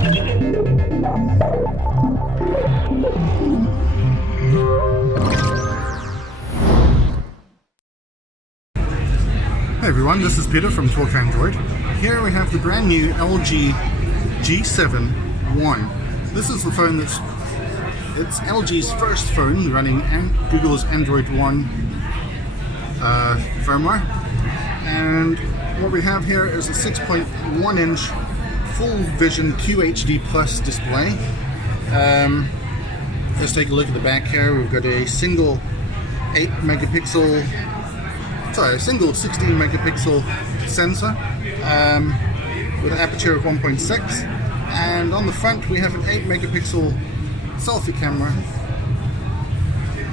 Hey everyone, this is Peter from Talk Android. Here we have the brand new LG G7 One. This is the phone it's LG's first phone running Google's Android One firmware. And what we have here is a 6.1 inch full vision QHD Plus display. Let's take a look at the back here. We've got a single 16 megapixel sensor with an aperture of 1.6, and on the front we have an 8 megapixel selfie camera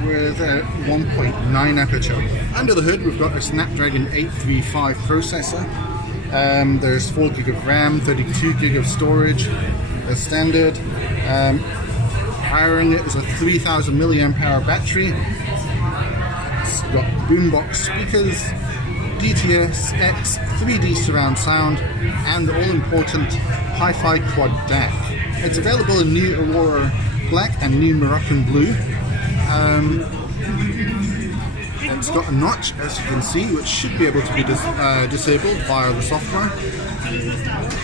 with a 1.9 aperture. Under the hood we've got a Snapdragon 835 processor. There's 4 gig of RAM, 32 gig of storage as standard. Powering it is a 3000 milliamp hour battery. It's got boombox speakers, DTS-X 3D surround sound, and the all-important Hi-Fi quad DAC. It's available in new Aurora Black and new Moroccan Blue. It's got a notch, as you can see, which should be able to be disabled via the software.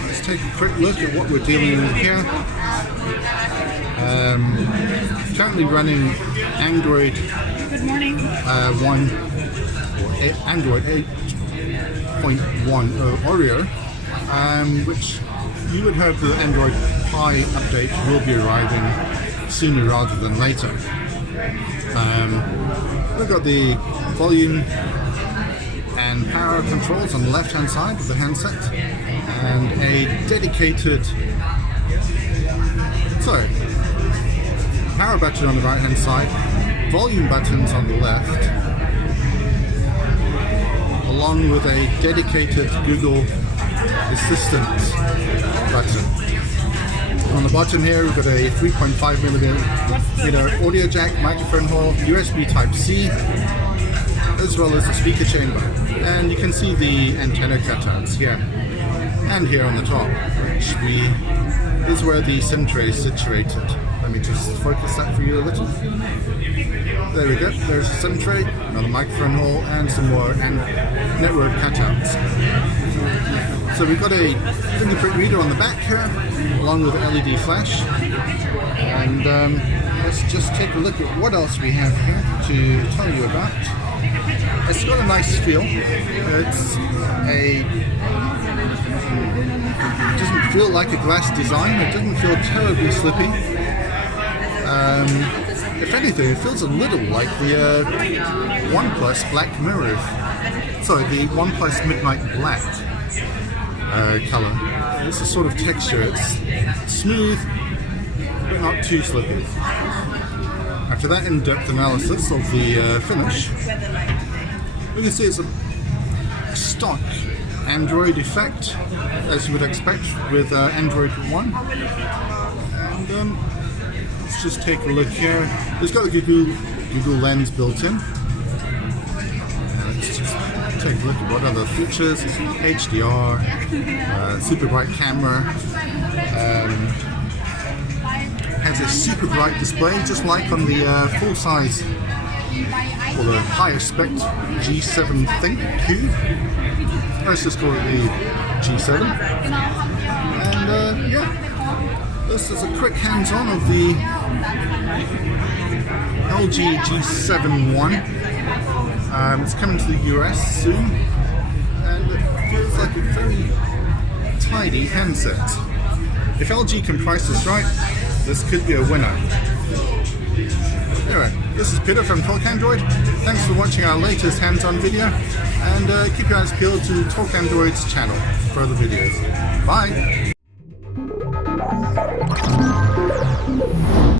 Let's take a quick look at what we're dealing with here. Currently running Android One, or Android 8.1 Oreo, which you would hope the Android Pie update will be arriving sooner rather than later. We've got the volume and power controls on the left hand side of the handset, and a dedicated power button on the right hand side, volume buttons on the left, along with a dedicated Google Assistant button. On the bottom here we've got a 3.5mm audio jack, microphone hole, USB Type-C, as well as a speaker chamber. And you can see the antenna cutouts here and here on the top, which is where the SIM tray is situated. Let me just focus that for you a little. There we go, there's a SIM tray, another microphone hole, and some more network cutouts. So we've got a fingerprint reader on the back here, along with an LED flash. And let's just take a look at what else we have here to tell you about. It's got a nice feel. It doesn't feel like a glass design. It doesn't feel terribly slippy. If anything, it feels a little like the OnePlus Black Mirror. Sorry, the OnePlus Midnight Black color. It's a sort of texture. It's smooth, but not too slippy. After that in-depth analysis of the finish, we can see it's a stock Android effect, as you would expect with Android One. And let's just take a look here. It's got the Google Lens built in. Let's just take a look at what other features. HDR, super bright camera, has a super bright display, just like on the full-size or the higher spec G7 Think Q. Let's just call it the G7. And yeah, this is a quick hands-on of the LG G7 One. It's coming to the US soon, and it feels like a very tidy handset. If LG can price this right, this could be a winner. Anyway, this is Peter from Talk Android. Thanks for watching our latest hands-on video, and keep your eyes peeled to Talk Android's channel for further videos. Bye!